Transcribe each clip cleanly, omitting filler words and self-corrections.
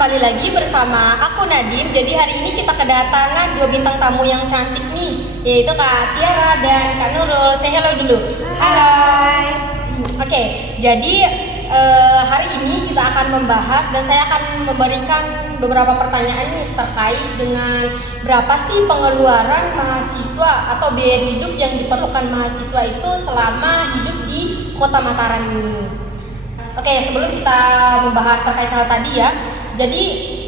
kembali lagi bersama aku Nadine. Jadi hari ini kita kedatangan dua bintang tamu yang cantik nih, yaitu Kak Tiara dan Kak Nurul. Say hello dulu. Hai. Oke, jadi hari ini kita akan membahas dan saya akan memberikan beberapa pertanyaan nih terkait dengan berapa sih pengeluaran mahasiswa atau biaya hidup yang diperlukan mahasiswa itu selama hidup di Kota Mataram ini. Oke, sebelum kita membahas terkait hal tadi ya, jadi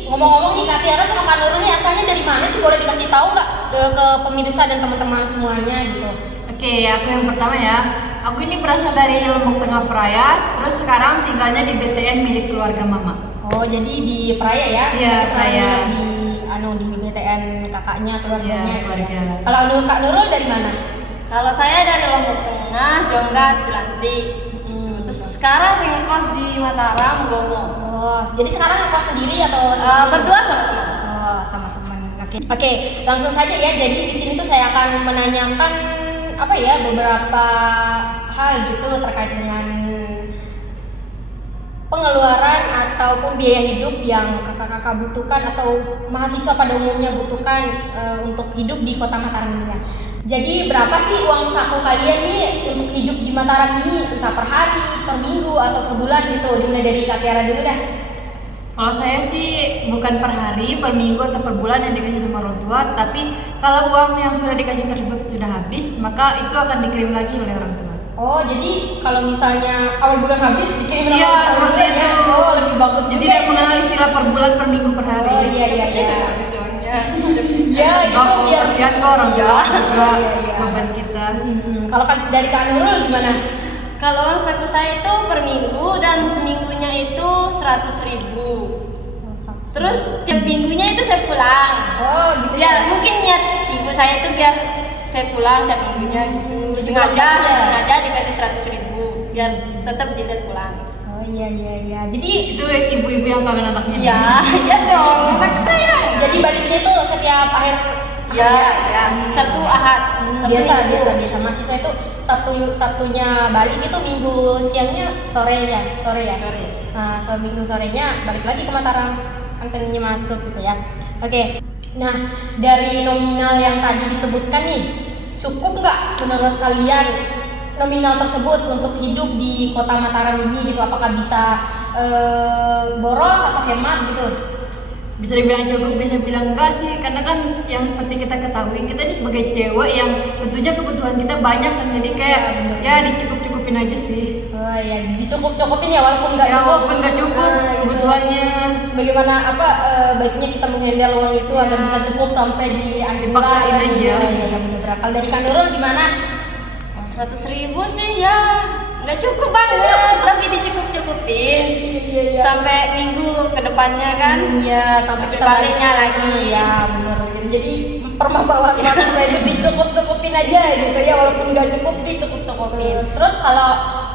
ngomong-ngomong nih Kak Tiara sama Kak Nurul nih asalnya dari mana sih? Boleh dikasih tahu nggak ke pemirsa dan teman-teman semuanya gitu? Oke, aku yang pertama ya. Aku ini berasal dari Lombok Tengah Praia, terus sekarang tinggalnya di BTN milik keluarga Mama. Oh, jadi di Praia ya? Iya, Praia. Di BTN kakaknya, keluarganya. Iya, keluarga. Kalau Kak Nurul dari mana? Kalau saya dari Lombok Tengah, Jonggat, Jelantik. Terus sekarang saya ngekos di Mataram, Gomo. Oh, jadi sekarang ngekos sendiri atau Berdua sama teman. Oh, sama teman. Oke, langsung saja ya. Jadi di sini tuh saya akan menanyakan apa ya beberapa hal gitu terkait dengan pengeluaran ataupun biaya hidup yang kakak-kakak butuhkan atau mahasiswa pada umumnya butuhkan untuk hidup di Kota Mataram ini ya. Jadi berapa sih uang saku kalian nih untuk hidup di Mataram ini, entah per hari, per minggu atau per bulan gitu? Dimulai dari Kak Tiara dulu dah. Kalau saya sih bukan per hari, per minggu atau per bulan yang dikasih sama orang tua, tapi kalau uang yang sudah dikasih tersebut sudah habis, maka itu akan dikirim lagi oleh orang tua. Oh, jadi kalau misalnya awal bulan habis dikirim Iya, orang seperti tua ya? itu. Oh, lebih bagus Jadi juga. tidak mengenal istilah per bulan, per minggu, per hari. Oh iya. Habis uangnya. Ya, gitu biar kasihan kok orang tua juga Iya. beban kita. Kalau dari Kak Nurul gimana? Kalau uang saku saya itu per minggu dan seminggunya itu 100.000. Terus tiap minggunya itu saya pulang. Oh, gitu Ya mungkin niat ibu saya itu biar saya pulang tiap minggunya gitu. Sengaja dikasih 100.000 biar tetap dilihat pulang. Oh iya. Jadi Itu ibu-ibu yang kangen anaknya. Ya dong, anak saya. jadi baliknya itu setiap akhir Ya, Sabtu Ahad. Sabtu biasa Minggu. mahasiswa itu Sabtunya balik itu Minggu siangnya sore ya. Sore. Nah, Minggu sorenya balik lagi ke Mataram, kan Seninnya masuk gitu ya. Oke. Nah, dari nominal yang tadi disebutkan nih, cukup nggak menurut kalian nominal tersebut untuk hidup di Kota Mataram ini gitu? Apakah bisa boros atau hemat gitu? Bisa dibilang cukup, bisa bilang enggak sih, karena kan yang seperti kita ketahui, kita ini sebagai cewek yang tentunya kebutuhan kita banyak kan, jadi kayak ya dicukup-cukupin aja sih. Oh iya, dicukup-cukupin ya walaupun nggak Ya, cukup. walaupun nggak cukup Gitu. kebutuhannya. Sebagaimana baiknya kita menghandle uang itu agar bisa cukup sampai di akhir bulan. Dipaksain aja. Iya, benar. Kalau dari Kak Nurul gimana? 100.000 sih ya nggak cukup banget, tapi dicukup-cukupin Iya. sampai minggu kedepannya kan. Iya, sampai kita Baliknya lagi. Iya, benar. Jadi permasalahan mahasiswa itu dicukup-cukupin aja gitu ya, walaupun nggak cukup dicukup-cukupin. Terus kalau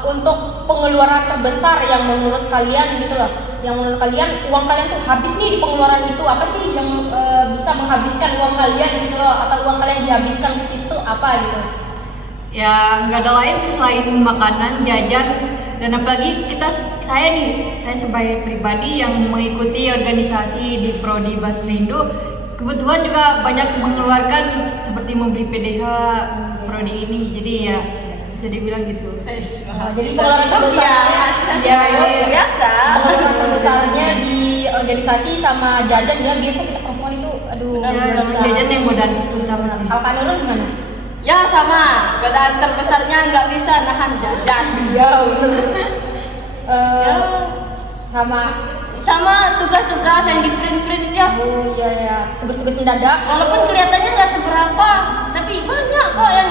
untuk pengeluaran terbesar yang menurut kalian gitu loh, yang menurut kalian uang kalian tuh habis nih di pengeluaran itu, apa sih yang bisa menghabiskan uang kalian gitu loh, atau uang kalian dihabiskan ke situ apa gitu? Ya nggak ada lain sih selain makanan, jajan, dan apalagi saya sebagai pribadi yang mengikuti organisasi di Prodi Basrindo, kebutuhan juga banyak mengeluarkan seperti membeli PDH Prodi ini, jadi ya bisa dibilang gitu. Jadi pengeluaran terbesarnya biasa. pengeluaran terbesarnya di organisasi sama jajan ya, biasa kita perempuan itu aduh Benar, Ya, bisa. jajan yang godaan utama sih. Kalau Kak Nurul gimana? Ya sama, godaan terbesarnya nggak bisa nahan jajan. Ya bener. Ya. Sama Tugas-tugas yang di print itu ya. oh iya tugas-tugas mendadak Walaupun kelihatannya nggak seberapa, tapi banyak kok yang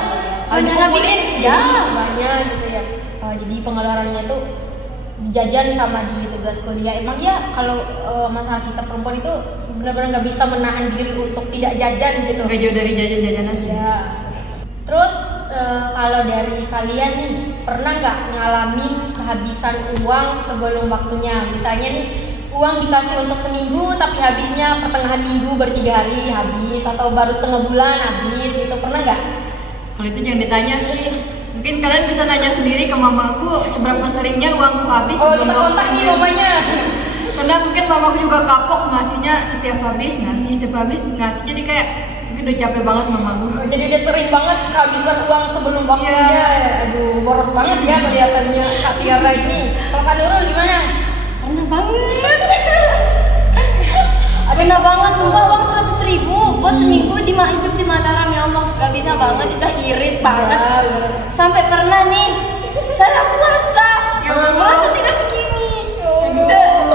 banyak ngabisin. ya banyak gitu ya. Jadi pengeluarannya itu di jajan sama di tugas kuliah. Emang ya kalau masalah kita perempuan itu benar-benar nggak bisa menahan diri untuk tidak jajan gitu. Nggak jauh dari jajan-jajanan sih. Ya. Terus kalau dari kalian nih pernah nggak ngalamin kehabisan uang sebelum waktunya? Misalnya nih uang dikasih untuk seminggu tapi habisnya pertengahan minggu baru 3 hari habis, atau baru setengah bulan habis gitu, pernah nggak? Kalau itu jangan ditanya sih. Mungkin kalian bisa nanya sendiri ke mamaku seberapa seringnya uangku habis Oh sebelum kita kontak nih waktunya. mamanya. Karena mungkin mamaku juga kapok ngasihnya setiap habis ngasih, jadi kayak udah capek banget mamaku. Jadi udah sering banget kehabisan uang sebelum waktunya. Iya. Aduh, boros banget ya kelihatannya Kak Tiara ini. Kalau Kak Nurul gimana? Pernah banget. Pernah banget, sumpah uang 100.000 buat seminggu hidup di Mataram, ya Allah. Gak bisa banget, udah irit banget. Sampai pernah nih, saya puasa, puasa tinggal segini.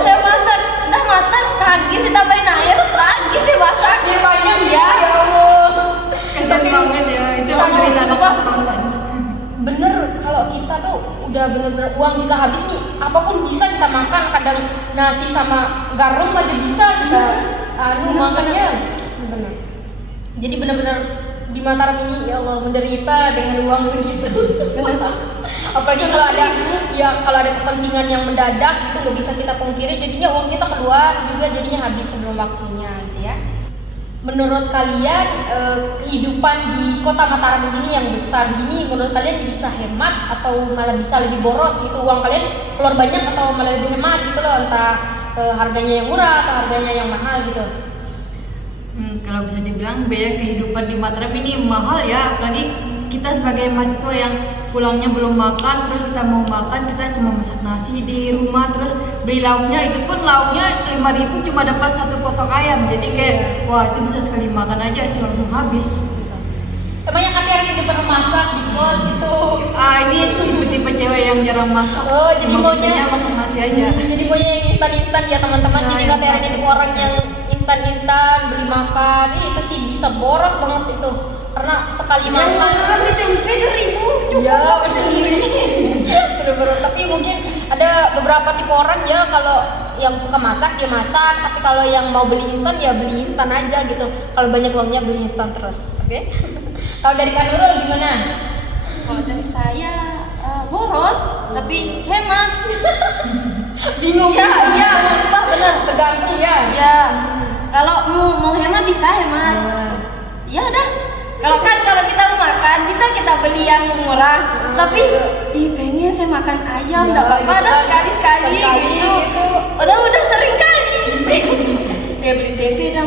Saya masak, udah matang, lagi saya tambahin air, lagi saya masak. Biar banyak ya. Ya Allah. Kasian banget ya, itu Sama cerita gitu, kos-kosan. Bener, kalau kita tuh udah bener-bener uang kita habis nih, apapun bisa kita makan. Kadang nasi sama garam aja bisa kita makannya. Bener. Jadi bener-bener di Mataram ini ya Allah menderita dengan uang segitu. Apalagi kalau ada kepentingan yang mendadak itu nggak bisa kita pungkiri, jadinya uang kita keluar juga jadinya habis sebelum waktunya gitu ya. Menurut kalian kehidupan di kota Mataram ini yang besar gini, menurut kalian bisa hemat atau malah bisa lebih boros gitu? Uang kalian keluar banyak atau malah lebih hemat gitu loh, entah harganya yang murah atau harganya yang mahal gitu? Kalau bisa dibilang biaya kehidupan di Mataram ini mahal ya, apalagi kita sebagai mahasiswa yang pulangnya belum makan, terus kita mau makan kita cuma masak nasi di rumah, terus beli lauknya itu pun lauknya 5.000 cuma dapat 1 potong ayam, jadi kayak wah itu bisa sekali makan aja sih langsung habis. Emangnya Katia udah pernah masak di kos gitu? Ini tipe-tipe cewek yang jarang masak. Oh, jadi Cuma maunya bisanya masak nasi aja. Jadi maunya yang instan-instan ya teman-teman. Jadi Katia ini tipe orang yang instan-instan beli makan. Itu sih bisa boros banget itu. Karena sekali makan Beli tempe 2.000 cukup ya kok sendiri. bener-bener. Tapi mungkin ada beberapa tipe orang ya, kalau yang suka masak dia masak, tapi kalau yang mau beli instan ya beli instan aja gitu. Kalau banyak uangnya beli instan terus. Oke? Kalau dari Kak Nurul gimana? Kalau dari saya boros tapi hemat. Bingung Iya, iya, sumpah bener. tergantung ya. Iya. Kalau mau hemat bisa hemat. Ya dah. Kalau kita mau makan bisa kita beli yang murah. Tapi pengen saya makan ayam, enggak apa-apa dah sekali-sekali gitu. Padahal udah sering kali. Dia beli tempe dah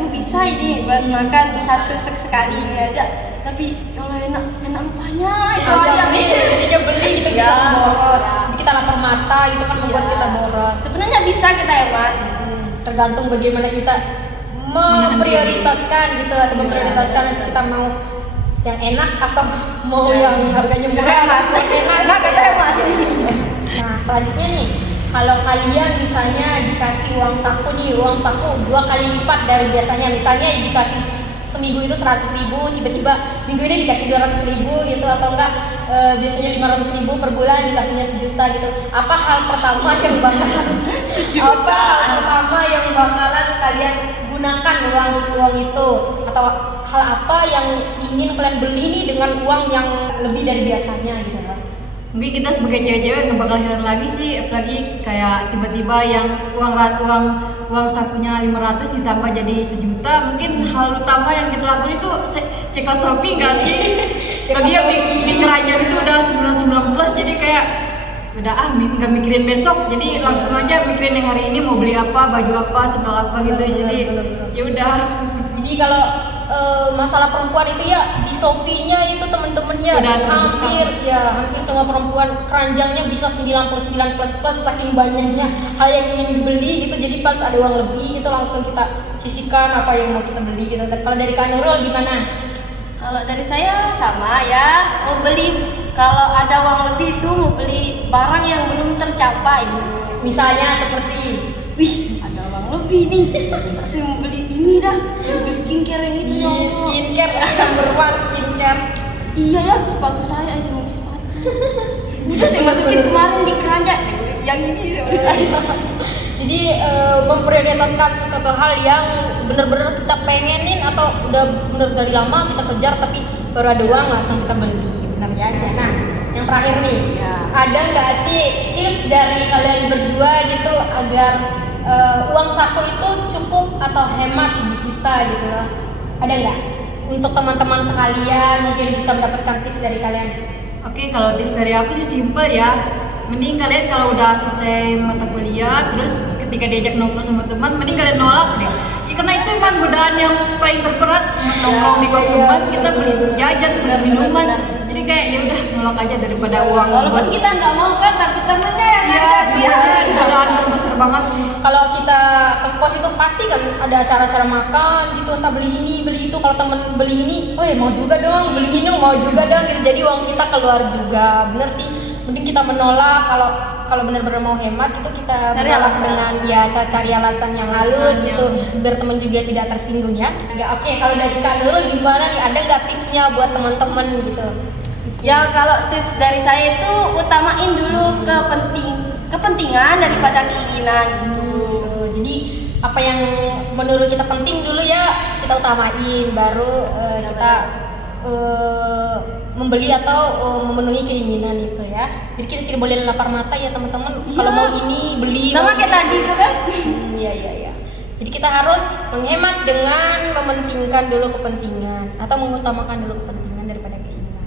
2.000 bisa ini buat makan sekali ini aja. Tapi ya Allah enak rupanya itu ayam ini. Jadinya beli gitu bisa boros. Kita lapar mata gitu kan membuat kita boros. Sebenarnya bisa kita hemat. Tergantung bagaimana kita memprioritaskan gitu, atau memprioritaskan kita mau yang enak atau mau yang harganya murah atau enak kita hemat. Nah selanjutnya nih, kalau kalian misalnya dikasih uang saku 2 kali lipat dari biasanya, misalnya dikasih seminggu itu 100.000, tiba-tiba minggu ini dikasih 200.000 gitu, atau enggak biasanya 500.000 per bulan dikasihnya 1 juta gitu. Apa hal pertama yang bakalan kalian gunakan uang itu, atau hal apa yang ingin kalian beli nih dengan uang yang lebih dari biasanya gitu kan? Mungkin kita sebagai cewek-cewek nggak bakal heran lagi sih, apalagi kayak tiba-tiba yang uang sakunya 500 ditambah jadi 1 juta. Mungkin hal utama yang kita lakukan itu check out Shopee nggak sih? Lagi yang di kerajaan itu udah 919, jadi kayak udah nggak mikirin besok, jadi langsung aja mikirin yang hari ini mau beli apa, baju apa, sandal apa gitu. Jadi ya udah. Jadi kalau masalah perempuan itu ya di Shopee-nya itu temen-temennya hampir semua perempuan keranjangnya bisa 99 plus saking banyaknya hal yang ingin dibeli gitu. Jadi pas ada uang lebih itu langsung kita sisihkan apa yang mau kita beli gitu. Kalau dari Kak Nurul gimana? Kalau dari saya sama ya, mau beli, kalau ada uang lebih itu mau beli barang yang belum tercapai. Misalnya seperti, wih ada uang lebih nih, bisa saya mau beli ini dah, saya beli skincare yang itu ya Allah. skincare number 1 skincare. Iya ya, sepatu saya aja mau beli sepatu. Udah saya masukin kemarin di keranjang, saya beli yang ini. Jadi memprioritaskan sesuatu hal yang benar-benar kita pengenin atau udah benar dari lama kita kejar tapi baru ada uang langsung kita beli, benar ya. Nah yang terakhir nih, ada nggak sih tips dari kalian berdua gitu agar uang saku itu cukup atau hemat di kita gitu loh? Ada nggak? Untuk teman-teman sekalian mungkin bisa mendapatkan tips dari kalian. Oke, kalau tips dari aku sih simple ya. Mending kalian kalau udah selesai mata kuliah kuliah, terus ketika diajak nongkrong sama teman, mending kalian nolak deh. Ya, karena itu emang godaan yang paling terberat, nongkrong di kos teman, kita beli jajan, beli minuman. Jadi kayak ya udah nolak aja daripada uang. Walaupun kita nggak mau kan, tapi temennya yang Iya, ngajak. iya, godaan terbesar banget sih. Kalau kita ke kos itu pasti kan ada acara-acara makan gitu, entah beli ini beli itu. Kalau temen beli ini, oh ya mau juga dong, beli minum mau juga dong gitu. Jadi uang kita keluar juga. Bener sih, mending kita menolak. Kalau benar-benar mau hemat itu kita Cari menolak alasan. dengan cari alasan yang halus Alasan gitu, biar temen juga tidak tersinggung ya. Ya oke, kalau dari Kak Nurul gimana nih, ada nggak tipsnya buat teman-teman gitu? Ya kalau tips dari saya itu utamain dulu kepentingan daripada keinginan gitu. Gitu. Jadi apa yang menurut kita penting dulu ya kita utamain, baru kita membeli atau memenuhi keinginan itu ya. Jadi kita tidak boleh lapar mata ya teman-teman. Iya. Kalau mau ini beli. Sama mau kayak ini. tadi itu kan. Iya iya iya. Jadi kita harus menghemat dengan mementingkan dulu kepentingan atau mengutamakan dulu kepentingan daripada keinginan.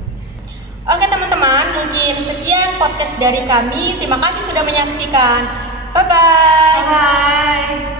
Oke teman-teman, mungkin sekian podcast dari kami. Terima kasih sudah menyaksikan. Bye bye. Bye.